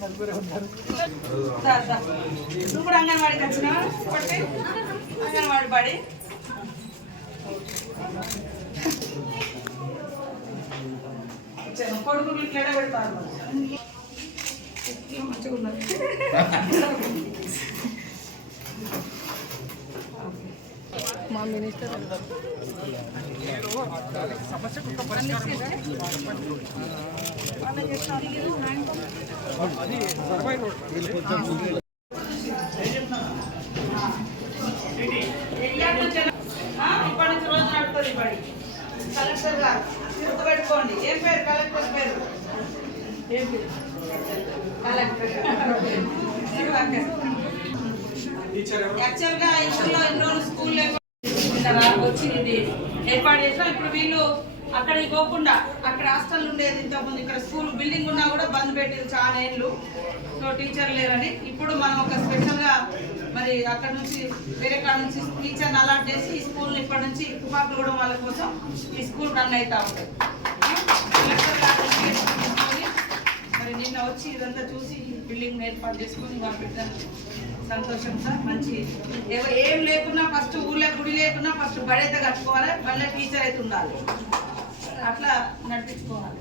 నువ్వు కూడా అంగన్వాడికి వచ్చినావా? అంగన్వాడి పడి కొడుకు ఇట్లా పెడతారు మంచిగా ఉన్నది. మా మినిస్టర్ సమస్యకు ఇప్పటి నుంచి రోజు నడుపుతుంది బడి. కలెక్టర్ గారు గుర్తుపెట్టుకోండి. ఏం పేరు కలెక్టర్ పేరు? ఏం పేరు? కలెక్టర్. యాక్చువల్గా ఇంట్లో ఎన్ని రోజులు స్కూల్ వచ్చి ఇది ఏర్పాటు చేసినా ఇప్పుడు వీళ్ళు అక్కడికి పోకుండా అక్కడ హాస్టల్ ఉండేది ఇంతకుముందు ఇక్కడ స్కూల్ బిల్డింగ్ ఉన్నా కూడా బంద్ పెట్టింది చాలా ఏళ్ళు. సో టీచర్ లేరని ఇప్పుడు మనం ఒక స్పెషల్గా మరి అక్కడ నుంచి వేరే కాడ నుంచి టీచర్ని అలాట్ చేసి ఈ స్కూల్ని ఇప్పటి నుంచి తుపాకులు కూడా వాళ్ళ కోసం ఈ స్కూల్ రన్ అవుతూ ఉంటుంది. మరి నిన్న వచ్చి ఇదంతా చూసి బిల్డింగ్ ఏర్పాటు చేసుకుని పంపించాను. సంతోషం సార్. మంచి ఏం లేకున్నా ఫస్ట్ ఊళ్ళో గుడి లేకున్నా ఫస్ట్ బడి అయితే కట్టుకోవాలి, మళ్ళీ టీచర్ అయితే ఉండాలి. అట్లా నడిపించుకోవాలి.